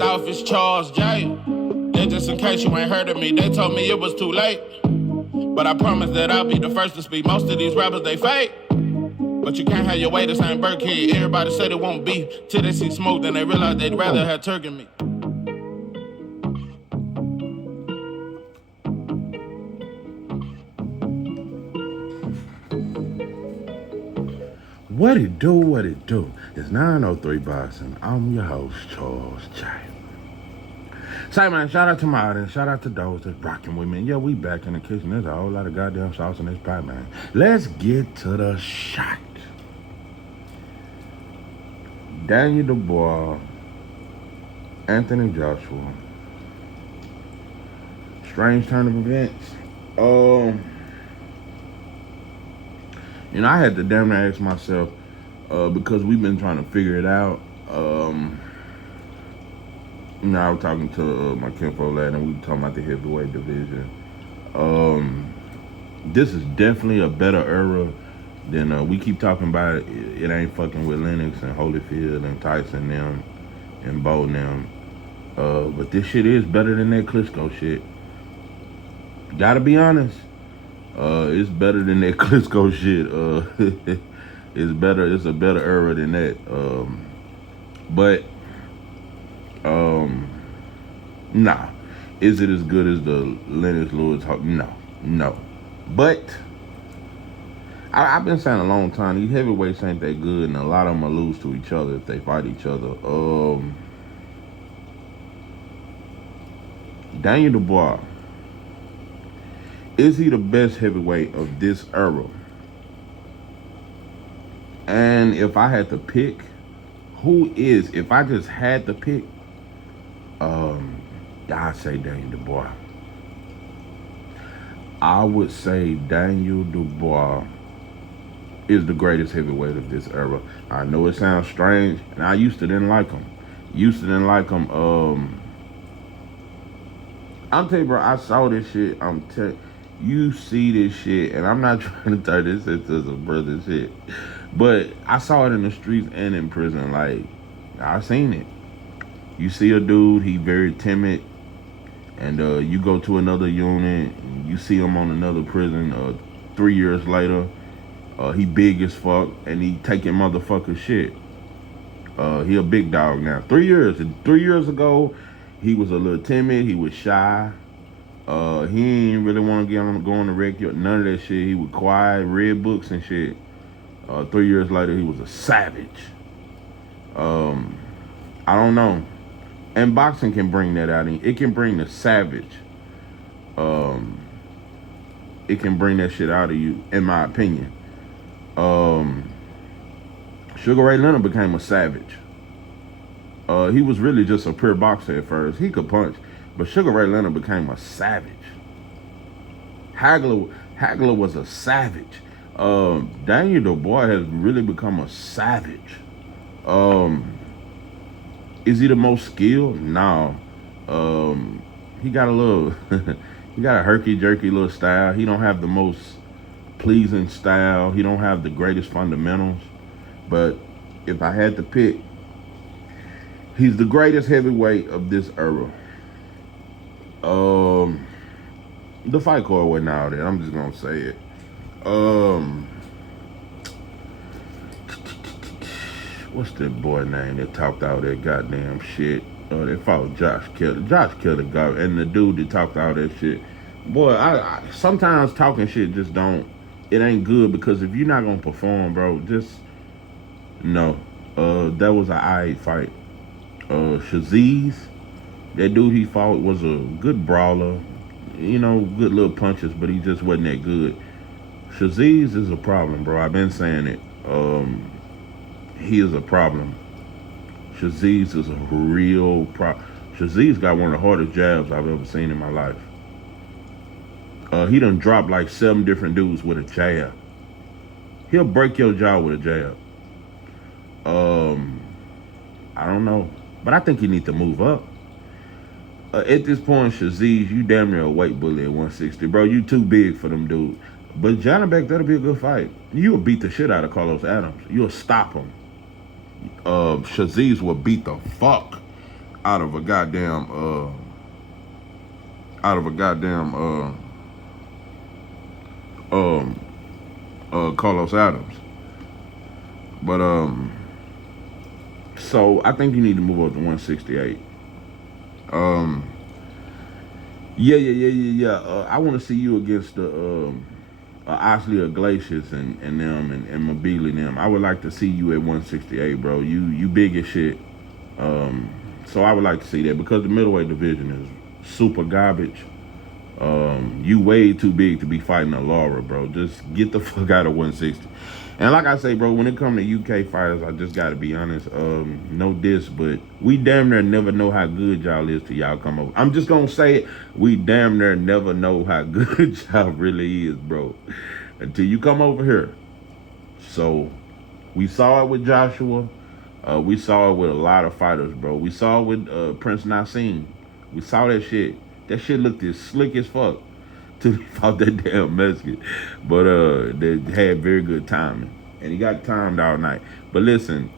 First off, it's Charles J. And just in case you ain't heard of me, they told me it was too late. But I promise that I'll be the first to speak. Most of these rappers, they fake. But you can't have your way, this ain't Burkhead. Everybody said it won't be till they see smoke, then they realize they'd rather have turkey meat. What it do, what it do? It's 903 Boxing. I'm your host, Charles J. Say, man, shout out to my audience. Shout out to those that's rocking with me. Yeah, we back in the kitchen. There's a whole lot of goddamn sauce in this pot, man. Let's get to the shot. Daniel Dubois, Anthony Joshua. Strange turn of events. You know, I had to damn near ask myself, because we've been trying to figure it out. You know, I was talking to my kinfolk lad, and we were talking about the heavyweight division. This is definitely a better era than we keep talking about. It ain't fucking with Lennox and Holyfield and Tyson them and Bo them. But this shit is better than that Klitschko shit. Gotta be honest. It's better than that Klitschko shit. It's better. It's a better era than that. Nah. Is it as good as the Lennox Lewis? No. But I've been saying a long time, these heavyweights ain't that good, and a lot of them will lose to each other if they fight each other. Daniel Dubois. Is he the best heavyweight of this era? And if I had to pick, who is? If I just had to pick, I'd say Daniel Dubois. I would say Daniel Dubois is the greatest heavyweight of this era. I know it sounds strange, and I used to didn't like him. I'm telling you, bro, I saw this shit. You see this shit, and I'm not trying to turn this into some brother shit, but I saw it in the streets and in prison. Like, I seen it. You see a dude, he very timid, and you go to another unit, and you see him on another prison 3 years later, he big as fuck, and he taking motherfucker shit. He a big dog now. 3 years. 3 years ago, he was a little timid, he was shy. He ain't really want to go on the record, none of that shit. He was quiet, read books and shit. 3 years later, he was a savage. I don't know. And boxing can bring that out. It can bring the savage. It can bring that shit out of you, in my opinion. Sugar Ray Leonard became a savage. He was really just a pure boxer at first. He could punch. But Sugar Ray Leonard became a savage. Hagler was a savage. Daniel Dubois has really become a savage. Is he the most skilled? No. He got a little, he got a herky-jerky little style. He don't have the most pleasing style. He don't have the greatest fundamentals. But if I had to pick, he's the greatest heavyweight of this era. The fight card wasn't out there. I'm just gonna say it. What's that boy name that talked all that goddamn shit? They fought Josh Kelly. Josh Kelly got, and the dude that talked all that shit. Boy, I sometimes talking shit just don't. It ain't good, because if you're not gonna perform, bro, just no. That was an aight fight. Shaziz. That dude he fought was a good brawler, you know, good little punches, but he just wasn't that good. Shaziz is a problem, bro. I've been saying it. He is a problem. Shaziz is a real problem. Shaziz got one of the hardest jabs I've ever seen in my life. He done dropped like 7 different dudes with a jab. He'll break your jaw with a jab. I don't know, but I think he need to move up. At this point, Shaziz, you damn near a weight bully at 160. Bro, you too big for them dudes. But Johnny Beck, that'll be a good fight. You'll beat the shit out of Carlos Adams. You'll stop him. Shaziz will beat the fuck out of a goddamn out of a goddamn um Carlos Adams. But so I think you need to move up to 168. Um yeah. I want to see you against the Osley Iglesias and them and Mobile and them. I would like to see you at 168, bro. You big as shit. So I would like to see that because the middleweight division is super garbage. You way too big to be fighting a Laura, bro. Just get the fuck out of 160. And like I say, bro, when it comes to UK fighters, I just gotta be honest. No diss, but we damn near never know how good y'all is till y'all come over. I'm just gonna say it. We damn near never know how good y'all really is, bro, until you come over here. So we saw it with Joshua. We saw it with a lot of fighters, bro. We saw it with Prince Nassim. We saw that shit. That shit looked as slick as fuck till he fought that damn Mexican. But they had very good timing. And he got timed all night. But listen,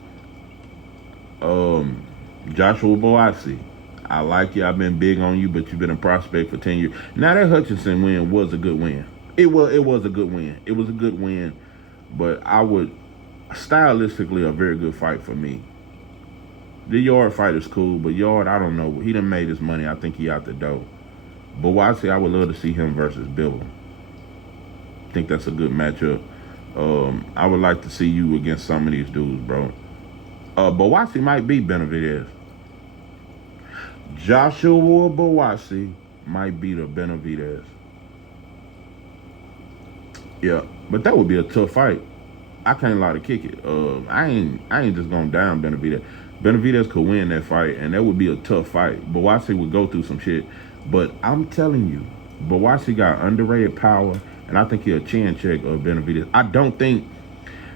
Joshua Boazzi, I like you. I've been big on you, but you've been a prospect for 10 years. Now that Hutchinson win was a good win. It was a good win. It was a good win. But I would stylistically a very good fight for me. The Yard fight is cool, but Yard, I don't know. He done made his money. I think he out the door. But Boazzi, I would love to see him versus Bivol. I think that's a good matchup. I would like to see you against some of these dudes, bro. Boazzi might beat Benavidez. Joshua Boazzi might beat a Benavidez. Yeah, but that would be a tough fight. I can't lie to kick it. I ain't just gonna down Benavidez. Benavidez could win that fight, and that would be a tough fight. Boazzi would go through some shit. But I'm telling you, Boazzi got underrated power, and I think he'll chin check Benavidez. I don't think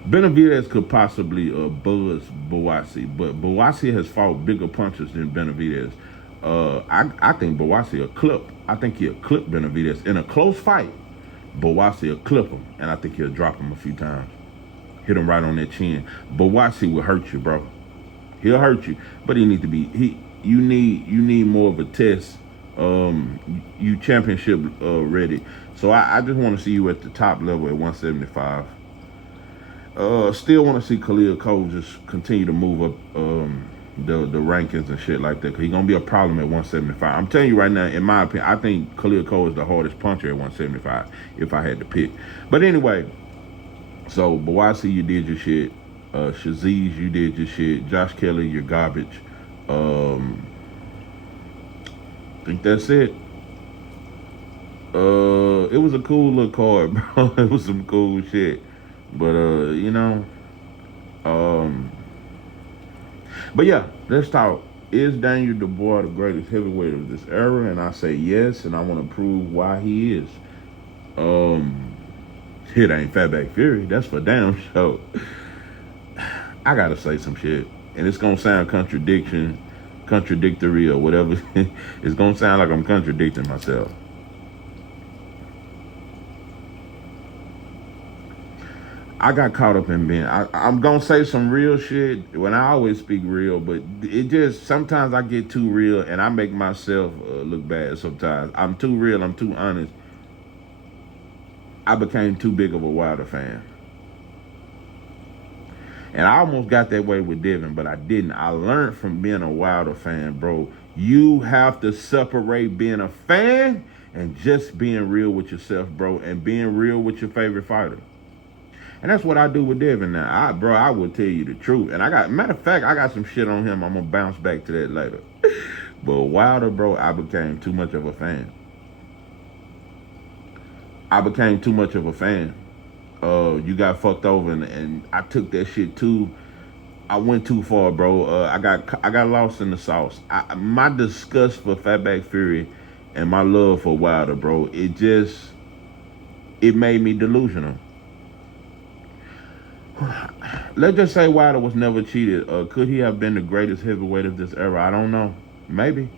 Benavidez could possibly buzz Boazzi, but Boazzi has fought bigger punches than Benavidez. I think Boazzi will clip. I think he'll clip Benavidez in a close fight. Boazzi will clip him, and I think he'll drop him a few times. Hit him right on that chin. Boazzi will hurt you, bro. He'll hurt you, but he need to be. You need more of a test. You championship ready. So I just want to see you at the top level at 175. Still want to see Khalil Cole just continue to move up the rankings and shit like that. Cause he's gonna be a problem at 175. I'm telling you right now, in my opinion, I think Khalil Cole is the hardest puncher at 175 if I had to pick. But anyway, so Boazzi, you did your shit. Shaziz, you did your shit. Josh Kelly, you're garbage. I think that's it. It was a cool little card, bro. It was some cool shit. But but yeah, let's talk. Is Daniel Dubois the greatest heavyweight of this era? And I say yes, and I want to prove why he is. It ain't Fatback Fury. That's for damn sure. I gotta say some shit, and it's gonna sound contradictory or whatever. It's gonna sound like I'm contradicting myself. I got caught up in being. I'm gonna say some real shit when I always speak real, but it just sometimes I get too real and I make myself look bad. Sometimes I'm too real. I'm too honest. I became too big of a Wilder fan. And I almost got that way with Devin, but I didn't. I learned from being a Wilder fan, bro. You have to separate being a fan and just being real with yourself, bro, and being real with your favorite fighter. And that's what I do with Devin now. I will tell you the truth. And matter of fact, I got some shit on him. I'm going to bounce back to that later. But Wilder, bro, I became too much of a fan. You got fucked over, and I took that shit too. I went too far, bro. I got lost in the sauce. My disgust for Fatback Fury and my love for Wilder, bro, it made me delusional. Let's just say Wilder was never cheated. Could he have been the greatest heavyweight of this era? I don't know. Maybe.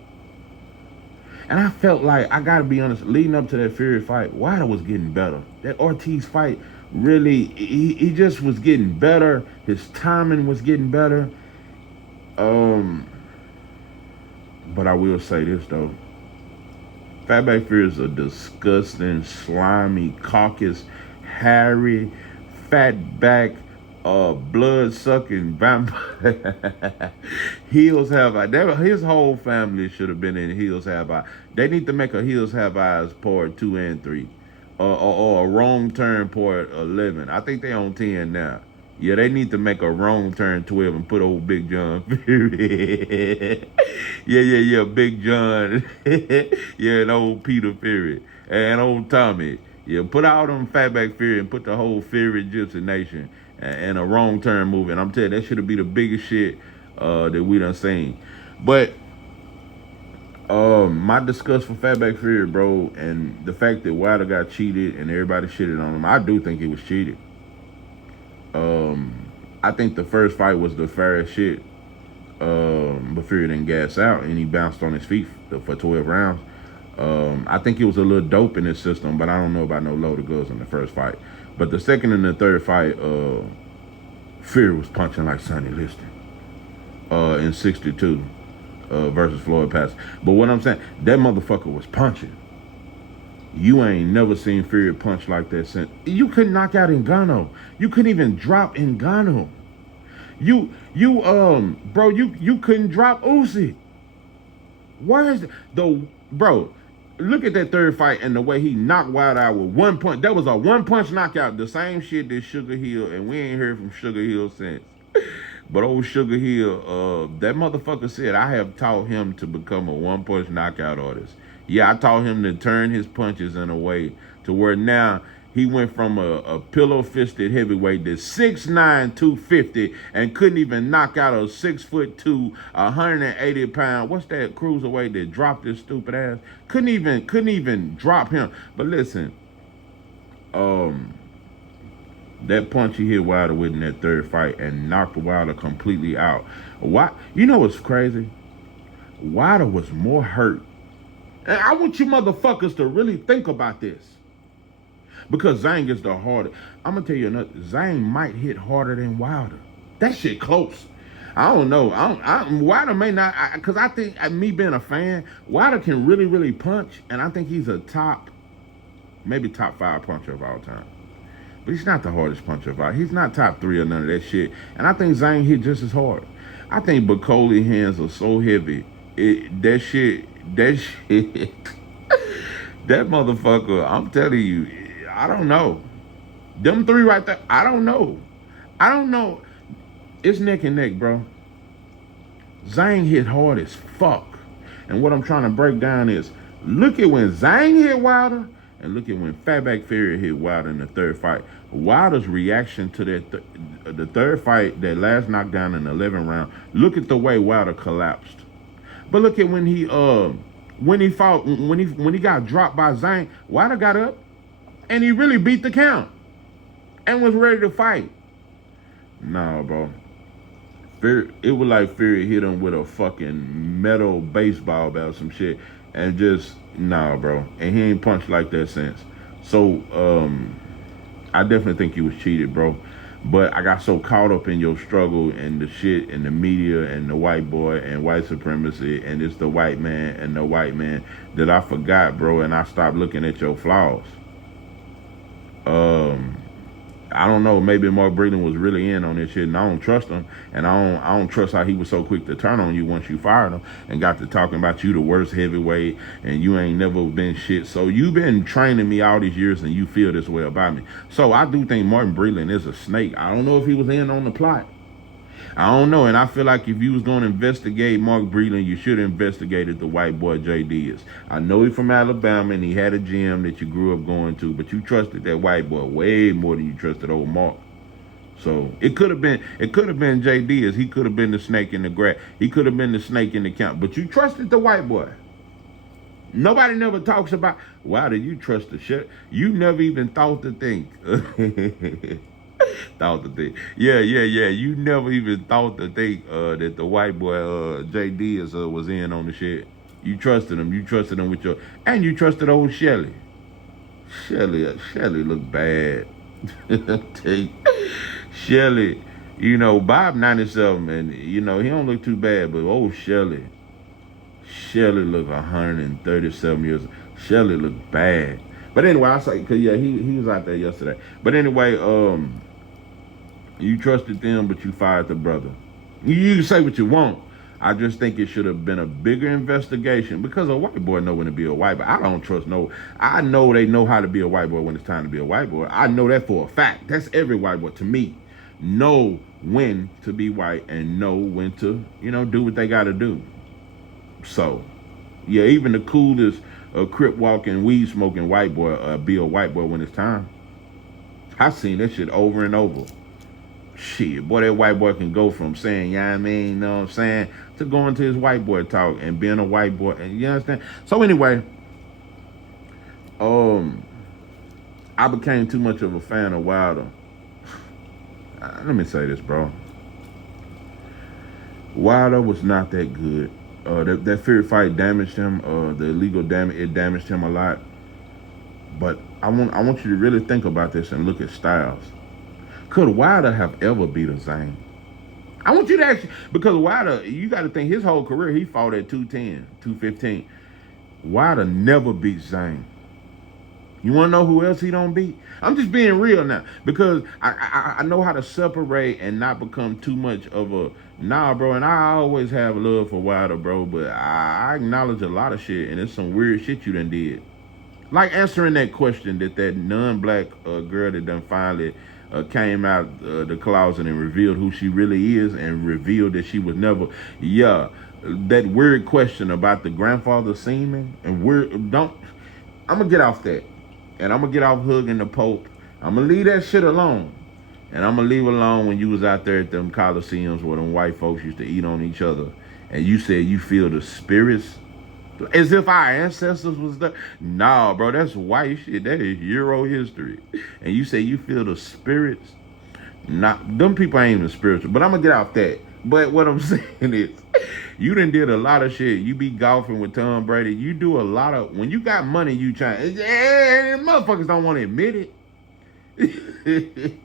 And I felt like, I gotta be honest, leading up to that Fury fight, Wilder was getting better. That Ortiz fight, really, he just was getting better. His timing was getting better. But I will say this though. Fatback Fury is a disgusting, slimy, caucus, hairy, fatback, blood sucking vampire. Heels Have Eyes. His whole family should have been in Heels Have Eyes. They need to make a Heels Have Eyes part 2 and 3. Or a Wrong Turn part 11. I think they on 10 now. Yeah, they need to make a Wrong Turn 12 and put old Big John Fury. Yeah, Big John. Yeah, and old Peter Fury. And old Tommy. Yeah, put all them Fatback Fury and put the whole Fury Gypsy Nation and a Wrong Turn movie. And I'm telling you, that should be the biggest shit that we done seen. But my disgust for Fatback Fury, bro, and the fact that Wilder got cheated and everybody shitted on him, I do think he was cheated. I think the first fight was the fairest shit. But Fury didn't gas out and he bounced on his feet for 12 rounds. I think it was a little dope in his system, but I don't know about no loaded guns in the first fight. But the second and the third fight, Fury was punching like Sonny Liston in 62 versus Floyd Patterson. But what I'm saying, that motherfucker was punching. You ain't never seen Fury punch like that since. You couldn't knock out Ngannou. You couldn't even drop Ngannou. You couldn't drop Usyk. Where is the bro? Look at that third fight and the way he knocked Wilder out with one punch. That was a one punch knockout. The same shit that Sugar Hill, and we ain't heard from Sugar Hill since. But old Sugar Hill, that motherfucker said, I have taught him to become a one punch knockout artist. Yeah, I taught him to turn his punches in a way to where now he went from a pillow-fisted heavyweight to 6'9", 250, and couldn't even knock out a 6'2", 180-pound. What's that cruiserweight that dropped his stupid ass? Couldn't even drop him. But listen, that punch he hit Wilder with in that third fight and knocked Wilder completely out. Why? You know what's crazy? Wilder was more hurt. And I want you motherfuckers to really think about this. Because Zhang is the hardest. I'm going to tell you another. Zhang might hit harder than Wilder. That shit close. I don't know. Wilder may not. Because I think, me being a fan, Wilder can really, really punch. And I think he's a maybe top 5 puncher of all time. But he's not the hardest puncher of all. He's not top 3 or none of that shit. And I think Zhang hit just as hard. I think Bacoli hands are so heavy. That shit. That motherfucker, I'm telling you, I don't know. Them 3 right there, I don't know. It's neck and neck, bro. Zhang hit hard as fuck. And what I'm trying to break down is, look at when Zhang hit Wilder, and look at when Fatback Fury hit Wilder in the third fight. Wilder's reaction to that the third fight, that last knockdown in the 11th round, look at the way Wilder collapsed. But look at when he got dropped by Zhang, Wilder got up and he really beat the count and was ready to fight. Nah, bro. It was like Fury hit him with a fucking metal baseball bat or some shit, and just nah, bro. And he ain't punched like that since. So I definitely think he was cheated, bro. But I got so caught up in your struggle and the shit and the media and the white boy and white supremacy and it's the white man and the white man that I forgot, bro, and I stopped looking at your flaws. I don't know, maybe Mark Breeden was really in on this shit and I don't trust him, and I don't trust how he was so quick to turn on you once you fired him and got to talking about you the worst heavyweight and you ain't never been shit. So you've been training me all these years and you feel this way about me. So I do think Martin Breeden is a snake. I don't know if he was in on the plot. I don't know, and I feel like if you was going to investigate Mark Breeden, you should have investigated the white boy JD is. I know he's from Alabama and he had a gym that you grew up going to, but you trusted that white boy way more than you trusted old Mark. So it could have been JD is. He could have been the snake in the grass. He could have been the snake in the camp, but you trusted the white boy. Nobody never talks about, why did you trust the shit? You never even thought to think. Yeah. You never even thought to think that the white boy JD is was in on the shit. You trusted him. You trusted him with your, and you trusted old Shelly. Shelly looked bad. Shelly, you know, Bob 97, and you know he don't look too bad, but old Shelly Shelly look 137 years. Shelly look bad. But anyway, I say, cause yeah, he was out there yesterday. But anyway, you trusted them, but you fired the brother. You can say what you want. I just think it should have been a bigger investigation because a white boy know when to be a white boy. I don't trust no. I know they know how to be a white boy when it's time to be a white boy. I know that for a fact. That's every white boy to me. Know when to be white and know when to, do what they got to do. So, yeah, even the coolest crip walking, weed smoking white boy be a white boy when it's time. I seen that shit over and over. Shit, boy, that white boy can go from saying, yeah, I mean, you know what I'm saying, to going to his white boy talk and being a white boy. And you understand? So anyway, I became too much of a fan of Wilder. Let me say this, bro. Wilder was not that good. That fear fight damaged him. The illegal damage, it damaged him a lot. But I want you to really think about this and look at Styles. Could Wilder have ever beat a Zane? I want you to actually, because Wilder, you got to think his whole career, he fought at 210, 215. Wilder never beat Zane. You want to know who else he don't beat? I'm just being real now because I know how to separate and not become too much of a, nah, bro. And I always have love for Wilder, bro, but I acknowledge a lot of shit, and it's some weird shit you done did. Like answering that question that non-black girl that done finally came out the closet and revealed who she really is and revealed that she was never, that weird question about the grandfather semen and I'm gonna get off that. And I'm gonna get off hugging the Pope. I'm gonna leave that shit alone. And I'm gonna leave alone when you was out there at them coliseums where them white folks used to eat on each other. And you said you feel the spirits as if our ancestors was there. Nah, bro, that's white shit. That is Euro history. And you say you feel the spirits. Them people ain't even spiritual. But I'm gonna get off that. But what I'm saying is, you done did a lot of shit. You be golfing with Tom Brady. You do a lot of, when you got money, you try. Motherfuckers don't want to admit it.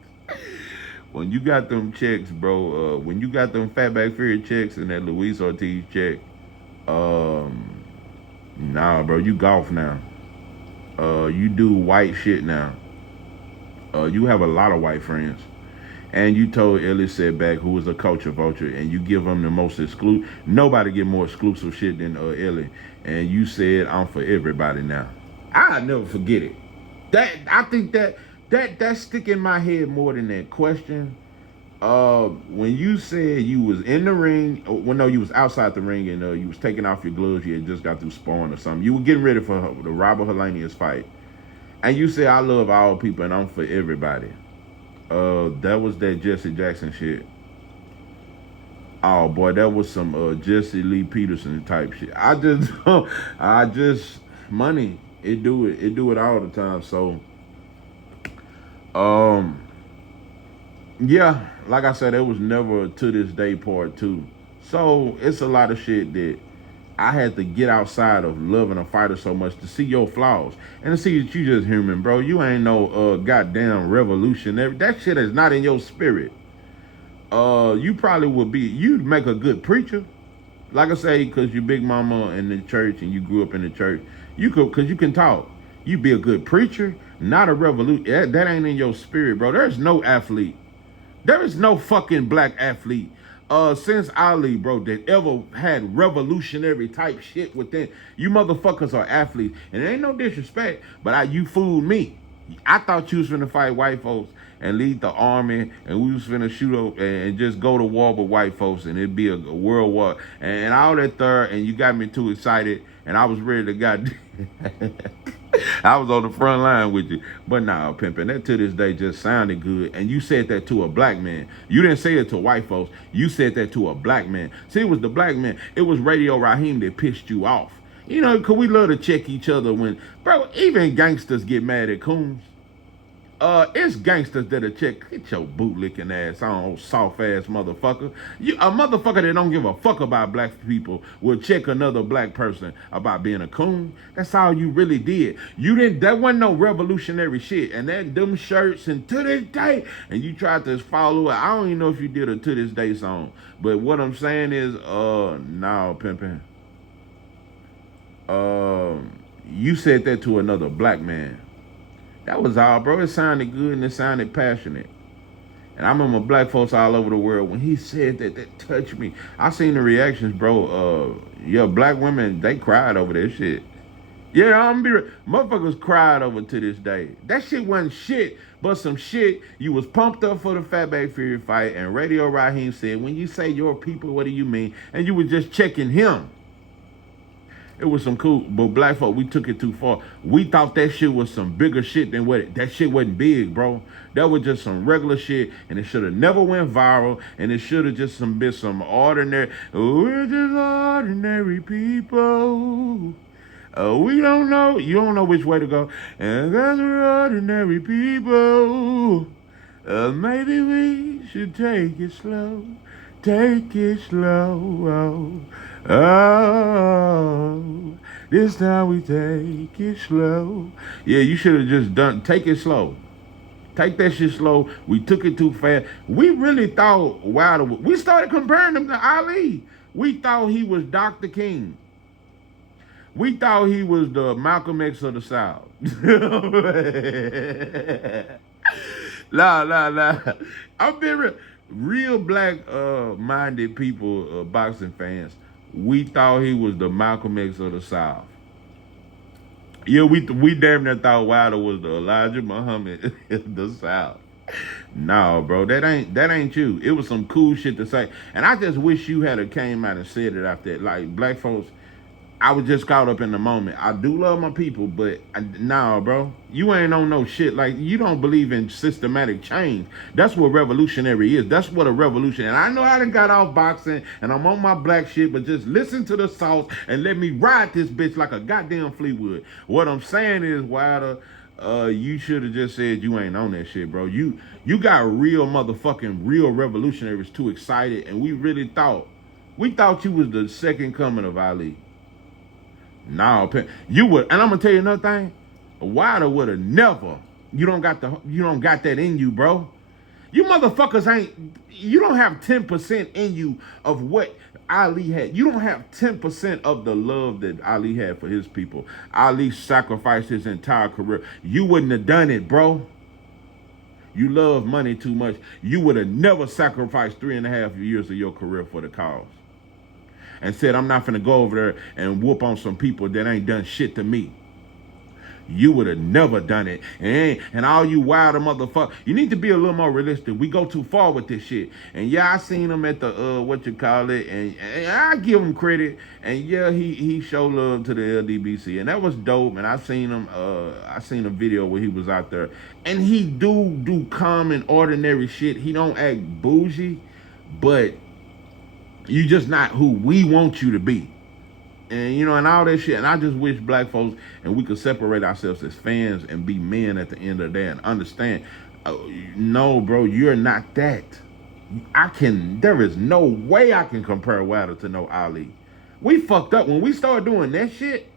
When you got them checks, bro, when you got them Fatback Fury checks and that Luis Ortiz check, nah, bro, you golf now. You do white shit now. You have a lot of white friends. And you told Ellie Setback, who was a culture vulture, and you give him the most exclusive. Nobody get more exclusive shit than Ellie. And you said, I'm for everybody now. I'll never forget it. I think that stick in my head more than that question. When you said you was in the ring, you was outside the ring and you was taking off your gloves, you had just got through sparring or something. You were getting ready for the Robert Helenius fight. And you said, I love all people and I'm for everybody. That was that Jesse Jackson shit. Oh boy, that was some Jesse Lee Peterson type shit. I just money. It do it all the time. So, yeah, like I said, it was never to this day part two. So it's a lot of shit that I had to get outside of loving a fighter so much to see your flaws and to see that you just human, bro. You ain't no goddamn revolutionary. That shit is not in your spirit. You probably you'd make a good preacher. Like I say, because your big mama in the church and you grew up in the church, because you can talk. You be a good preacher, not a revolution. That ain't in your spirit, bro. There's no athlete. There is no fucking black athlete since Ali, bro, that ever had revolutionary type shit within. You motherfuckers are athletes. And it ain't no disrespect, but you fooled me. I thought you was finna fight white folks and lead the army and we was finna shoot up and just go to war with white folks and it'd be a world war. And all that third, and you got me too excited and I was ready to goddamn... I was on the front line with you. But nah, pimpin', that to this day just sounded good. And you said that to a black man. You didn't say it to white folks. You said that to a black man. See, it was the black man. It was Radio Raheem that pissed you off. You know, because we love to check each other when... Bro, even gangsters get mad at coons. It's gangsters that'll check. Get your bootlicking ass on, old soft ass motherfucker. A motherfucker that don't give a fuck about black people will check another black person about being a coon. That's all you really did. You didn't. That wasn't no revolutionary shit. And them shirts and to this day, and you tried to follow it. I don't even know if you did a to this day song. But what I'm saying is, nah, pimpin'. You said that to another black man. That was all, bro. It sounded good and it sounded passionate. And I remember black folks all over the world when he said that, that touched me. I seen the reactions, bro. Yeah, black women, they cried over that shit. Yeah, I'm be real. Motherfuckers cried over to this day. That shit wasn't shit, but some shit. You was pumped up for the Fatback Fury fight, and Radio Raheem said, when you say your people, what do you mean? And you was just checking him. It was some cool, but black folk, we took it too far. We thought that shit was some bigger shit than what that shit wasn't big, bro. That was just some regular shit, and it should have never went viral, and it should have just been some ordinary. We're just ordinary people. We don't know. You don't know which way to go. And because we're ordinary people, maybe we should take it slow. Take it slow. Oh, this time we take it slow. Yeah, you should have just done. Take it slow. Take that shit slow. We took it too fast. We really thought Wilder. We started comparing him to Ali. We thought he was Dr. King. We thought he was the Malcolm X of the South. Nah. I'm being real black minded people, boxing fans. We thought he was the Malcolm X of the South. Yeah, we damn near thought Wilder was the Elijah Muhammad of the South. No, bro, that ain't you. It was some cool shit to say, and I just wish you had came out and said it after that. Like black folks, I was just caught up in the moment. I do love my people, but nah, bro, you ain't on no shit. Like, you don't believe in systematic change. That's what revolutionary is. That's what a revolution. And I know I done got off boxing and I'm on my black shit, but just listen to the sauce and let me ride this bitch like a goddamn Fleetwood. What I'm saying is, Wilder, you should have just said you ain't on that shit, bro. You got real revolutionaries too excited, and we thought you was the second coming of Ali. No, you would, and I'm gonna tell you another thing. Wilder would have never. You don't got that in you, bro. You motherfuckers you don't have 10% in you of what Ali had. You don't have 10% of the love that Ali had for his people. Ali sacrificed his entire career. You wouldn't have done it, bro. You love money too much. You would have never sacrificed 3.5 years of your career for the cause. And said, I'm not finna go over there and whoop on some people that ain't done shit to me. You would have never done it. And all you wilder motherfuckers, you need to be a little more realistic. We go too far with this shit. And yeah, I seen him at the, and I give him credit. And yeah, he showed love to the LDBC. And that was dope. And I seen a video where he was out there. And he do common, ordinary shit. He don't act bougie, but you just not who we want you to be. And and all that shit. And I just wish black folks and we could separate ourselves as fans and be men at the end of the day and understand, no, bro, you're not that. There is no way I can compare Wilder to no Ali. We fucked up. When we started doing that shit,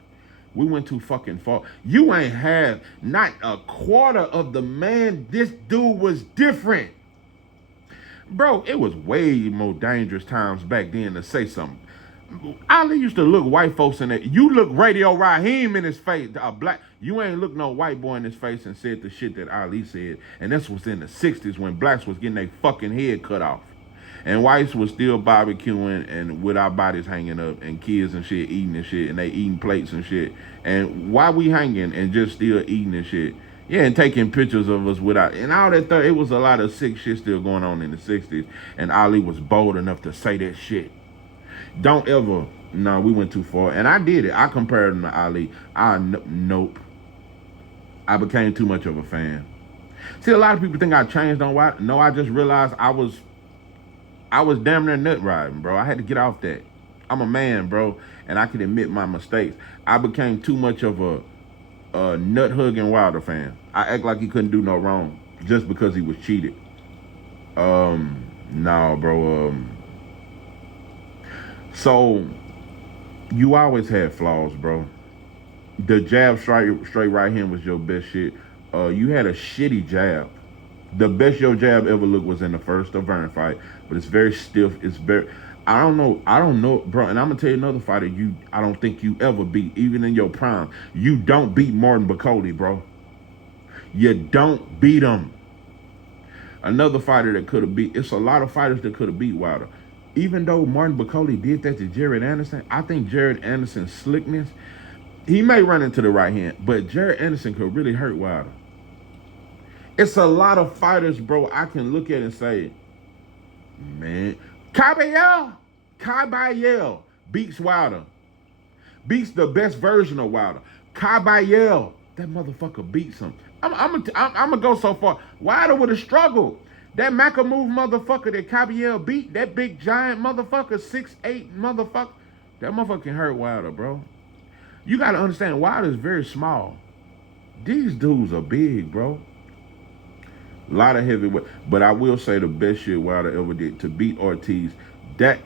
we went too fucking far. You ain't have not a quarter of the man. This dude was different. Bro, it was way more dangerous times back then to say something. Ali used to look white folks in it. You look Radio Raheem in his face. You ain't look no white boy in his face and said the shit that Ali said. And this was in the 60s when blacks was getting their fucking head cut off. And whites was still barbecuing and with our bodies hanging up and kids and shit eating and shit. And they eating plates and shit. And why we hanging and just still eating and shit? Yeah, and taking pictures of us without, and all that it was a lot of sick shit still going on in the 60s, and Ali was bold enough to say that shit. Don't ever, no, we went too far, and I did it. I compared him to Ali. Nope. I became too much of a fan. See, a lot of people think I changed on why. No, I just realized I was damn near nut riding, bro. I had to get off that. I'm a man, bro, and I can admit my mistakes. I became too much of a nut hugging Wilder fan. I act like he couldn't do no wrong just because he was cheated. No, bro. So you always had flaws, bro. The jab straight right hand was your best shit. You had a shitty jab. The best your jab ever looked was in the first Avern fight, but it's very stiff. I don't know, bro. And I'm gonna tell you another fighter. I don't think you ever beat, even in your prime. You don't beat Martin Bacoli, bro. You don't beat him. Another fighter that could have beat. It's a lot of fighters that could have beat Wilder. Even though Martin Bacoli did that to Jared Anderson, I think Jared Anderson's slickness. He may run into the right hand, but Jared Anderson could really hurt Wilder. It's a lot of fighters, bro. I can look at and say, man, Caballero beats Wilder. Beats the best version of Wilder. Caballero, that motherfucker beats him. I'm gonna go so far. Wilder would have struggled. That Macamove motherfucker that Caballero beat, that big giant motherfucker, 6'8" motherfucker, that motherfucker can hurt Wilder, bro. You gotta understand, Wilder is very small. These dudes are big, bro. A lot of heavyweight, but I will say the best shit Wilder ever did to beat Ortiz. That's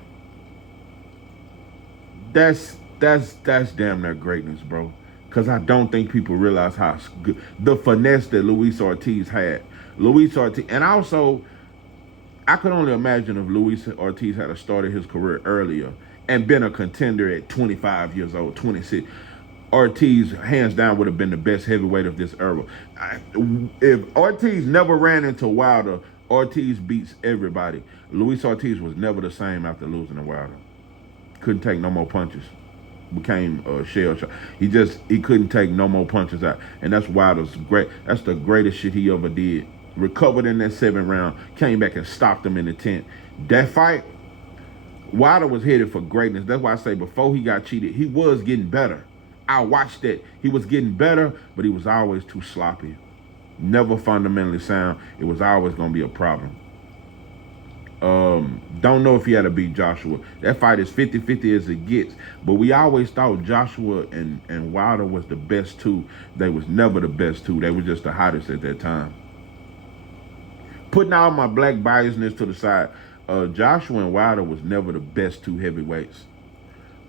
damn near greatness, bro. Because I don't think people realize how good the finesse that Luis Ortiz had. Luis Ortiz, and also, I could only imagine if Luis Ortiz had started his career earlier and been a contender at 25 years old, 26. Ortiz, hands down, would have been the best heavyweight of this era. If Ortiz never ran into Wilder, Ortiz beats everybody. Luis Ortiz was never the same after losing to Wilder. Couldn't take no more punches. Became a shell shot. He couldn't take no more punches out. And that's Wilder's great. That's the greatest shit he ever did. Recovered in that 7th round, came back and stopped him in the 10th. That fight, Wilder was headed for greatness. That's why I say before he got cheated, he was getting better. I watched that. He was getting better, but he was always too sloppy. Never fundamentally sound. It was always going to be a problem. Don't know if he had to beat Joshua. That fight is 50-50 as it gets. But we always thought Joshua and Wilder was the best two. They was never the best two. They were just the hottest at that time. Putting all my black biasness to the side, Joshua and Wilder was never the best two heavyweights.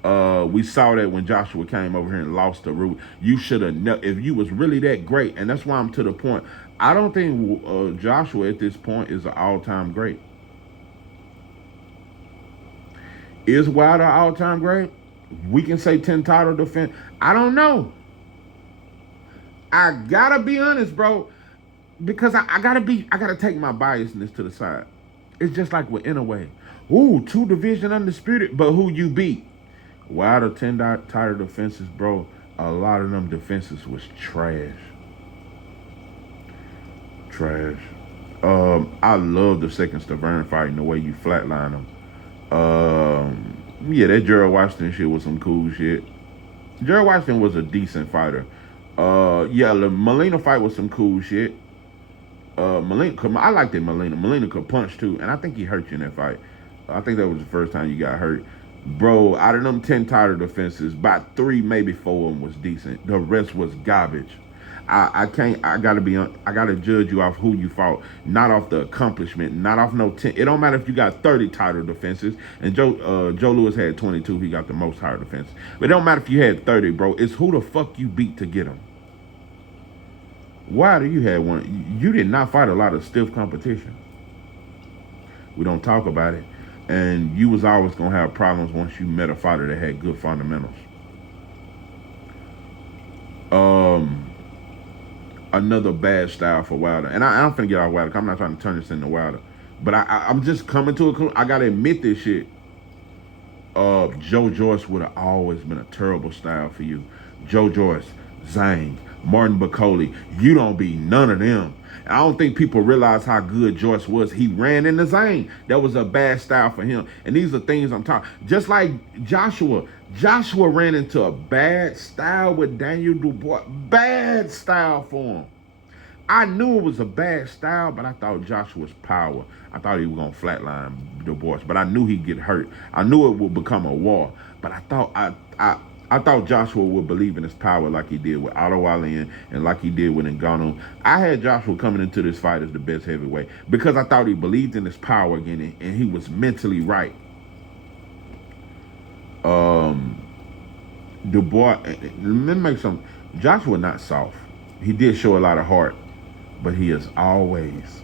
We saw that when Joshua came over here and lost the root. You should have, if you was really that great, and that's why I'm to the point. I don't think Joshua at this point is an all-time great. Is Wilder all-time great? We can say 10 title defense. I don't know. I gotta be honest, bro, because I gotta take my biasness to the side. It's just like with Inoue. Ooh, 2 division undisputed, but who you beat? Wilder 10 title defenses, bro. A lot of them defenses was trash. Trash. I love the second Stavern fight and the way you flatline him. Yeah, that Gerald Washington shit was some cool shit. Gerald Washington was a decent fighter. Yeah, the Molina fight was some cool shit. Molina, I liked it. Molina could punch too, and I think he hurt you in that fight. I think that was the first time you got hurt. Bro, out of them 10 title defenses, about 3, maybe 4 of them was decent. The rest was garbage. I gotta judge you off who you fought, not off the accomplishment, not off no 10. It don't matter if you got 30 title defenses, and Joe Louis had 22. He got the most title defenses. But it don't matter if you had 30, bro. It's who the fuck you beat to get them. Why do you have one? You did not fight a lot of stiff competition. We don't talk about it. And you was always going to have problems once you met a fighter that had good fundamentals. Another bad style for Wilder. And I'm finna get off Wilder. I'm not trying to turn this into Wilder. But I'm just coming to a, I got to admit this shit. Joe Joyce would have always been a terrible style for you. Joe Joyce, Zhang, Martin Bacoli. You don't beat none of them. I don't think people realize how good Joyce was. He ran in the Zane. That was a bad style for him. And these are things I'm talking. Just like Joshua. Joshua ran into a bad style with Daniel Dubois. Bad style for him. I knew it was a bad style, but I thought Joshua's power. I thought he was going to flatline Dubois. But I knew he'd get hurt. I knew it would become a war. But I thought Joshua would believe in his power like he did with Otto Wallin and like he did with Ngannou. I had Joshua coming into this fight as the best heavyweight because I thought he believed in his power again and he was mentally right. Dubois, let me make some. Joshua not soft. He did show a lot of heart, but he is always.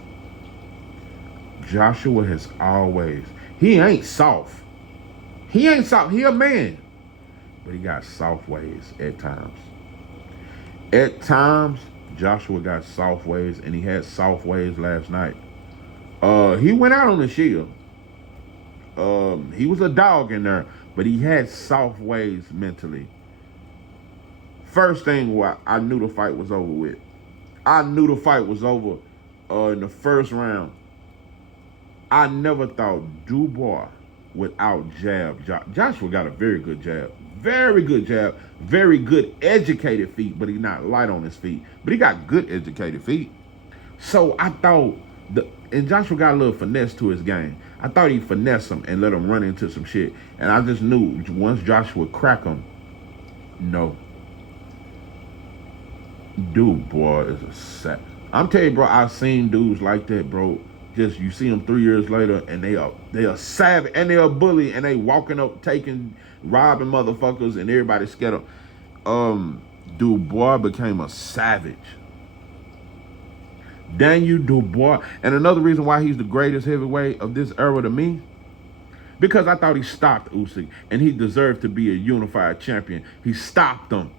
Joshua has always. He ain't soft. He ain't soft. He a man, but he got soft ways at times. At times, Joshua got soft ways, and he had soft ways last night. He went out on the shield. He was a dog in there, but he had soft ways mentally. First thing, I knew the fight was over with. I knew the fight was over in the first round. I never thought Dubois without jab. Joshua got a very good jab. Very good jab. Very good educated feet, but he's not light on his feet. But he got good educated feet. So I thought, and Joshua got a little finesse to his game. I thought he'd finesse him and let him run into some shit. And I just knew once Joshua crack him, no. Dubois is a sack. I'm telling you, bro, I've seen dudes like that, bro. Just you see them 3 years later, and they are savage, and they are bully, and they walking up, robbing motherfuckers, and everybody scared of. Dubois became a savage. Daniel Dubois, and another reason why he's the greatest heavyweight of this era to me, because I thought he stopped Usyk, and he deserved to be a unified champion. He stopped them.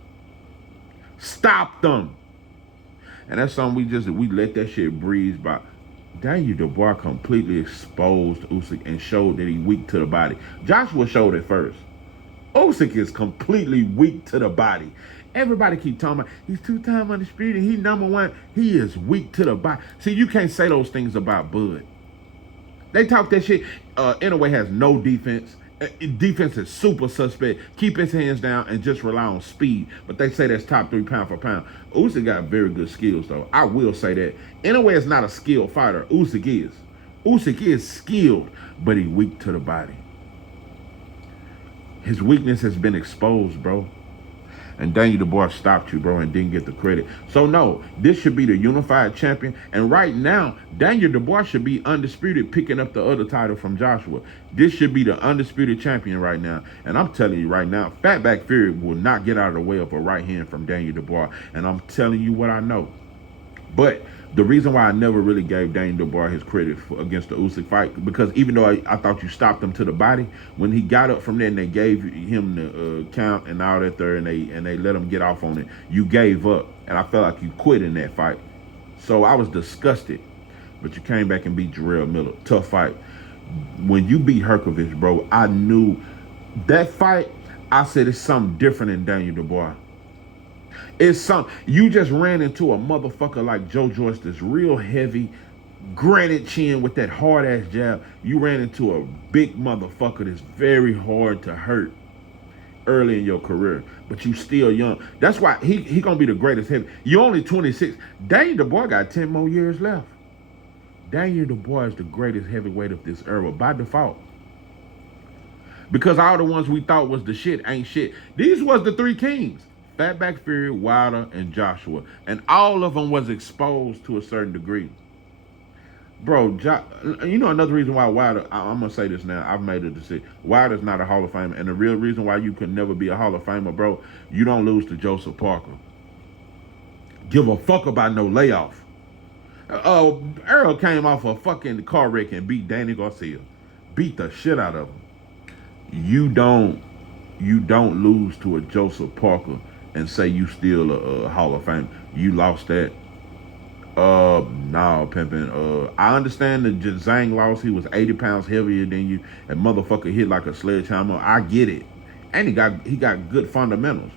Stopped them. And that's something we let that shit breeze by. Daniel Dubois completely exposed Usyk and showed that he weak to the body. Joshua showed it first. Usyk is completely weak to the body. Everybody keep talking about he's 2-time undisputed. He number one. He is weak to the body. See, you can't say those things about Bud. They talk that shit. Inoue has no defense. Defense is super suspect. Keep his hands down and just rely on speed. But they say that's top 3 pound for pound. Usyk got very good skills, though. I will say that. Inoue is not a skilled fighter. Usyk is. Usyk is skilled, but he weak to the body. His weakness has been exposed, bro. And Daniel Dubois stopped you, bro, and didn't get the credit. So, no, this should be the unified champion. And right now, Daniel Dubois should be undisputed, picking up the other title from Joshua. This should be the undisputed champion right now. And I'm telling you right now, Fatback Fury will not get out of the way of a right hand from Daniel Dubois. And I'm telling you what I know. But the reason why I never really gave Daniel Dubois his credit against the Usyk fight, because even though I thought you stopped him to the body, when he got up from there and they gave him the count and all that there, and they let him get off on it, you gave up, and I felt like you quit in that fight. So I was disgusted, but you came back and beat Jarrell Miller. Tough fight. When you beat Herkovich, bro, I knew that fight. I said it's something different in Daniel Dubois. It's something. You just ran into a motherfucker like Joe Joyce, this real heavy, granite chin with that hard ass jab. You ran into a big motherfucker that's very hard to hurt early in your career, but you still young. That's why he gonna be the greatest heavy. You're only 26. Daniel Dubois got 10 more years left. Daniel Dubois is the greatest heavyweight of this era by default. Because all the ones we thought was the shit ain't shit. These was the 3 kings. Fatback Fury, Wilder, and Joshua. And all of them was exposed to a certain degree. Bro, you know another reason why Wilder, I'm going to say this now, I've made a decision. Wilder's not a Hall of Famer. And the real reason why you could never be a Hall of Famer, bro, you don't lose to Joseph Parker. Give a fuck about no layoff. Earl came off a fucking car wreck and beat Danny Garcia. Beat the shit out of him. You don't lose to a Joseph Parker and say you still a Hall of Fame. You lost that. No, pimpin'. I understand that Zhang lost. He was 80 pounds heavier than you, and motherfucker hit like a sledgehammer. I get it. And he got good fundamentals.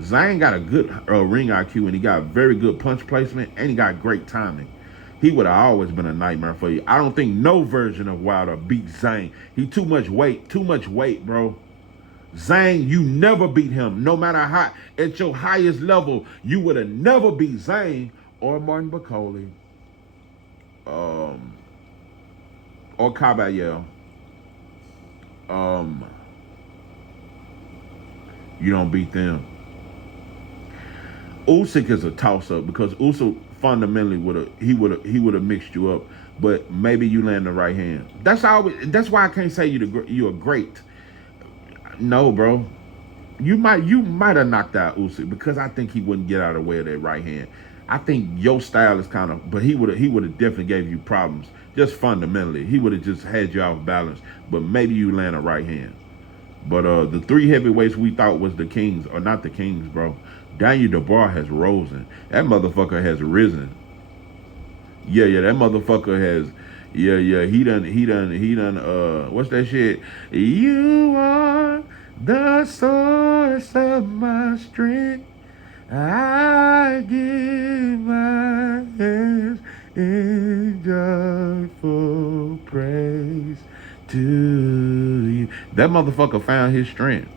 Zhang got a good ring IQ, and he got very good punch placement, and he got great timing. He would have always been a nightmare for you. I don't think no version of Wilder beat Zhang. He too much weight, bro. Zhang, you never beat him. No matter how, at your highest level, you would have never beat Zhang or Martin Bacoli or Caballero. You don't beat them. Usyk is a toss-up because Usyk fundamentally would have mixed you up, but maybe you land the right hand. That's why I can't say you're great. No, bro. You might have knocked out Usyk because I think he wouldn't get out of the way of that right hand. I think your style is kind of, but he would have definitely gave you problems just fundamentally. He would have just had you off balance, but maybe you land a right hand. But the three heavyweights we thought was the kings, or not the kings, bro. Daniel Dubois has risen. That motherfucker has risen. Yeah, that motherfucker has. Yeah, he done. What's that shit? You are the source of my strength. I give my hands in joyful praise to you. That motherfucker found his strength.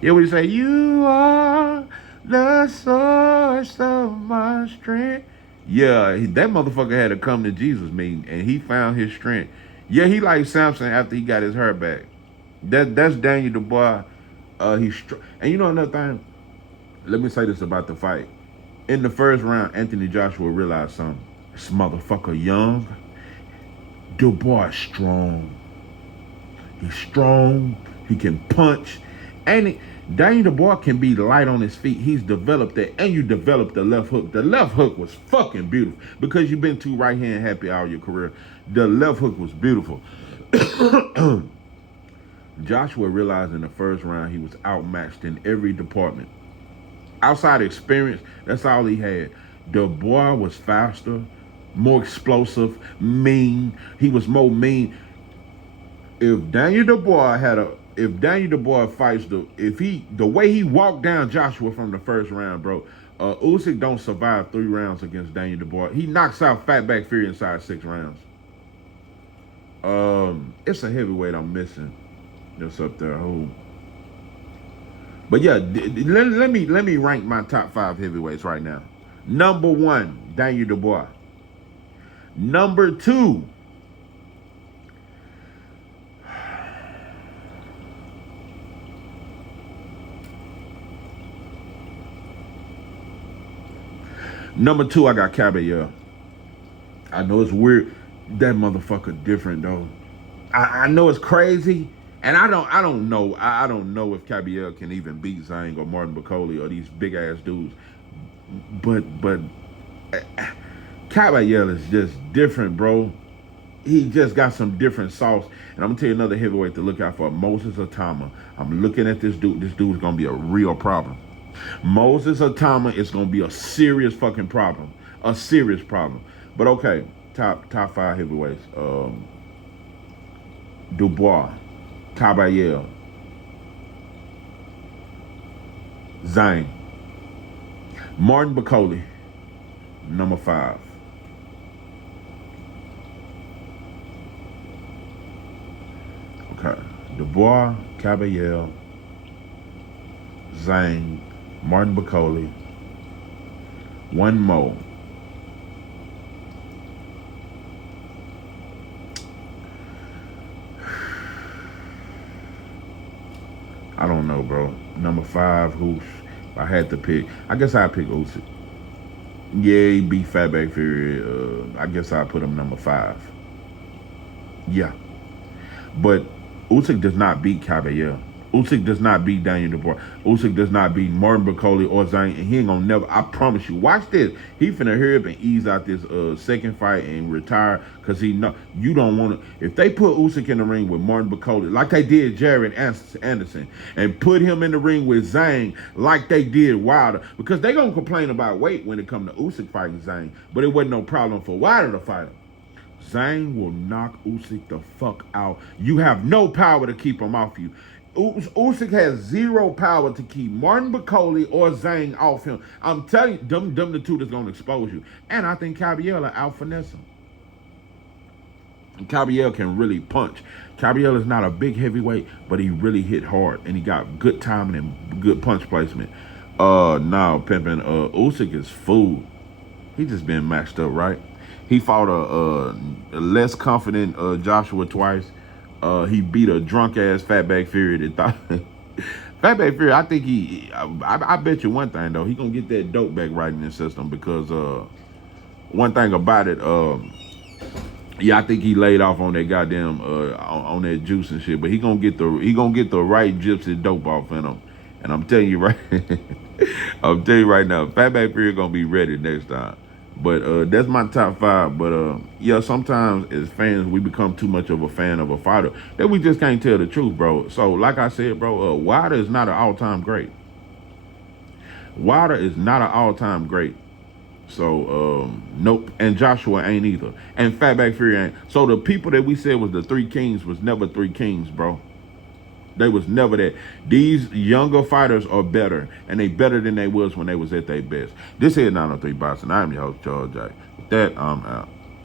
Yeah, what he say? You are the source of my strength. Yeah, that motherfucker had to come to Jesus meeting, and he found his strength. Yeah, he like Samson after he got his hair back. That's Daniel Dubois. And you know another thing. Let me say this about the fight. In the first round, Anthony Joshua realized something. This motherfucker young. Dubois strong. He's strong. He can punch. And Daniel Dubois can be light on his feet. He's developed that. And you developed the left hook. The left hook was fucking beautiful. Because you've been too right hand happy all your career. The left hook was beautiful. Joshua realized in the first round he was outmatched in every department. Outside experience, that's all he had. Dubois was faster, more explosive, mean. He was more mean. If Daniel Dubois fights the way he walked down Joshua from the first round, bro, Usyk don't survive 3 rounds against Daniel Dubois. He knocks out Fatback Fury inside 6 rounds. It's a heavyweight I'm missing. That's up there. But yeah, let me rank my top 5 heavyweights right now. Number 1, Daniel Dubois. Number 2, I got Caballero. I know it's weird. That motherfucker different though. I know it's crazy. And I don't know if Caballero can even beat Zhang or Martin Bakole or these big ass dudes. But Caballero is just different, bro. He just got some different sauce. And I'm gonna tell you another heavyweight to look out for, Moses Atama. I'm looking at this dude. This dude's gonna be a real problem. Moses Atama is gonna be a serious fucking problem. A serious problem. But okay, top 5 heavyweights. Dubois, Caballero, Zhang, Martin Bakole, number 5. Okay, Dubois, Caballero, Zhang, Martin Bakole. One more. I don't know, bro. Number 5, who I had to pick. I guess I'd pick Usyk. Yeah, he beat Fatback Fury. I guess I'd put him number 5. Yeah. But Usyk does not beat Caballero. Usyk does not beat Daniel Dubois. Usyk does not beat Martin Bakole or Zhang, and he ain't gonna never. I promise you. Watch this. He finna hurry up and ease out this second fight and retire, cause he know you don't want to. If they put Usyk in the ring with Martin Bakole, like they did Jared Anderson, and put him in the ring with Zhang, like they did Wilder, because they gonna complain about weight when it come to Usyk fighting Zhang, but it wasn't no problem for Wilder to fight him. Zhang will knock Usyk the fuck out. You have no power to keep him off you. Usyk has 0 power to keep Martin Bakole or Zhang off him. I'm telling you, them the two that's gonna expose you. And I think Caballero out finesse him. Caballero can really punch. Caballero is not a big heavyweight, but he really hit hard, and he got good timing and good punch placement. Now pimping. Usyk is fool. He just been matched up, right? He fought a less confident Joshua twice. He beat a drunk ass Fatback Fury that thought Fatback Fury. I think I bet you one thing though, he gonna get that dope back right in his system, because one thing about it, yeah, I think he laid off on that goddamn on that juice and shit, but he gonna get the right gypsy dope off in him. And I'm telling you right, I'm telling you right now, Fatback Fury gonna be ready next time. But that's my top five. But yeah, sometimes as fans we become too much of a fan of a fighter that we just can't tell the truth, bro. So like I said, bro, Wilder is not an all-time great. Wilder is not an all-time great. So nope, and Joshua ain't either, and Fatback Fury ain't. So the people that we said was the three kings was never three kings, bro. They was never that. These younger fighters are better, and they better than they was when they was at their best. This here 903 Boxing. I'm your host, Charles J. With that, I'm out.